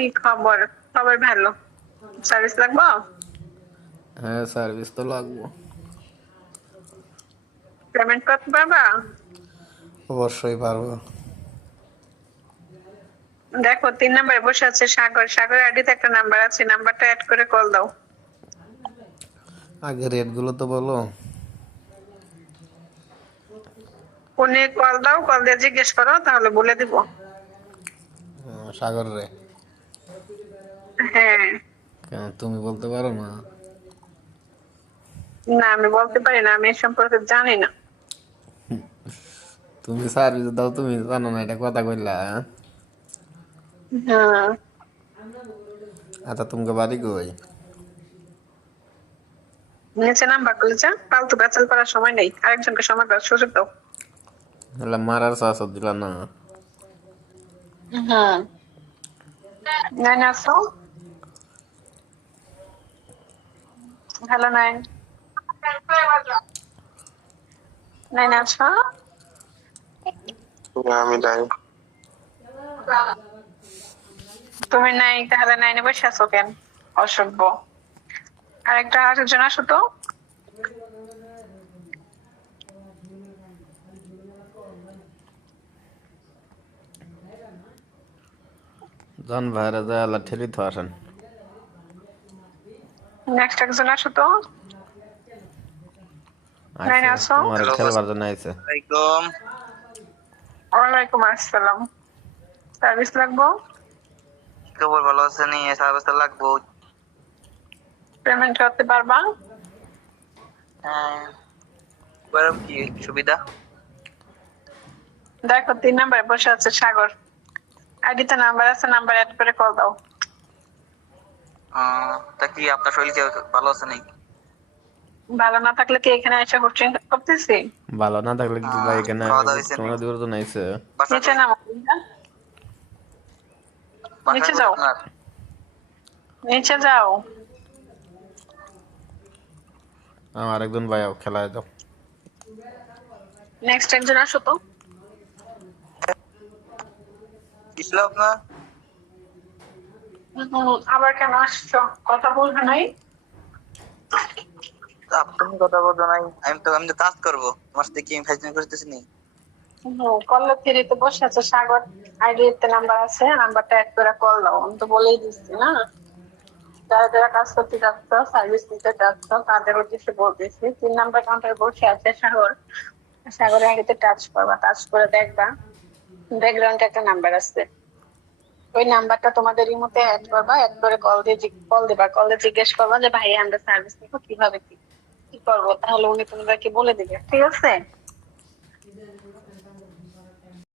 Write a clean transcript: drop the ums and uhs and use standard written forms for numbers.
কি খবর? খবর ভালো। সার্ভিস লাগবো? হ্যাঁ, সার্ভিস তো লাগবো। পেমেন্ট করতে পারবা? অবশ্যই পারবো। দেখো 3 নম্বরে বসে আছে সাগর। সাগর আইডিতে একটা নাম্বার আছে, নাম্বারটা অ্যাড করে কল দাও। আগে রেট গুলো তো বলো। ফোনে কল দাও, কল দিয়ে জিজ্ঞেস করো, তাহলে বলে দিব। সাগর রে, হ্যাঁ। কেন তুমি বলতে পারো না? না, আমি বলতে পারি না, আমি এ সম্পর্কে জানি না। তুমি সার্ভিস দাও, তুমি জানো না, এটা কথা কইলা? হ্যাঁ। আচ্ছা, তোমাকে বাড়ি কই? নিচে নাম্বার খুলেছে, ফালতু বেচাল করার সময় নেই, আরেকজনকে সময় দেওয়ার সুযোগ দাও। এলা মারার চাষ দিলা না? হ্যাঁ। নাইন আসো। Hello nine. নাইন আছো? আমি নাই। তুমি নাই, তাহলে নাইনে বসে আছো কেন? অসভ্য। আরেকজন আসো তো। জন ভাইরা যায় আল্লাহ ঠেলি তো আসেন। নেক্সট একজন আসো তো। নাইনে আসো। তোমার খেলবার জন্য আইছে। ওয়ালাইকুম। ওয়ালাইকুম আসসালাম। সার্ভিস লাগবো? খবর ভালো আছে নি? সার্ভিস লাগবো। পেমেন্ট করতে পারবা? হ্যাঁ, বরং কি সুবিধা? দেখো 3 নম্বরে বসে আছে সাগর। আইডিতে নাম্বার আছে, নাম্বার অ্যাড করে কল দাও। তা কি আপনার শরীর কি ভালো আছে নাকি? ভালো না থাকলে কি এখানে এসে কোচিং করতেছি? ভালো না থাকলে কি ভাই এখানে খাওয়া দাওয়া হয়েছে তোমার নাকি? দিবার জন্য আইছে? নিচে নামো। নিচে যাও, নিচে যাও। আমার একজন ভাই খেলায় দাও। নেক্সট একজন আসো তো। কি ছিল আপনার? আবার কেন আসছো? কথা বলবে নাই? আপনি কথা বলতে নাই, আমি তো কাজ করবো, তোমার সাথে কি আমি ফাইজলামি করতেছি নি? কলের থ্রিতে বসে আছে সাগর। আইডিতে নাম্বার আছে, নাম্বারটা অ্যাড করে কল দাও। আমি তো বলেই দিচ্ছি না, যারা যারা কাজ করতে যাচ্ছ, সার্ভিস নিতে যাচ্ছ, তাদের উদ্দেশ্যে বলতেছি। 3 নম্বর কাউন্টারে বসে আছে সাগর। সাগরের আইডিতে টাচ করবা, টাচ করে দেখবা ব্যাকগ্রাউন্ডে একটা নাম্বার আছে। ওই নাম্বারটা তোমাদের রিমোটে অ্যাড করবা, অ্যাড করে কল দিবা। কল দিয়ে জিজ্ঞেস করবা যে ভাই আমরা সার্ভিস নিবো, কিভাবে কি কি করবো, তাহলে উনি তোমাদেরকে বলে দিবে। ঠিক আছে?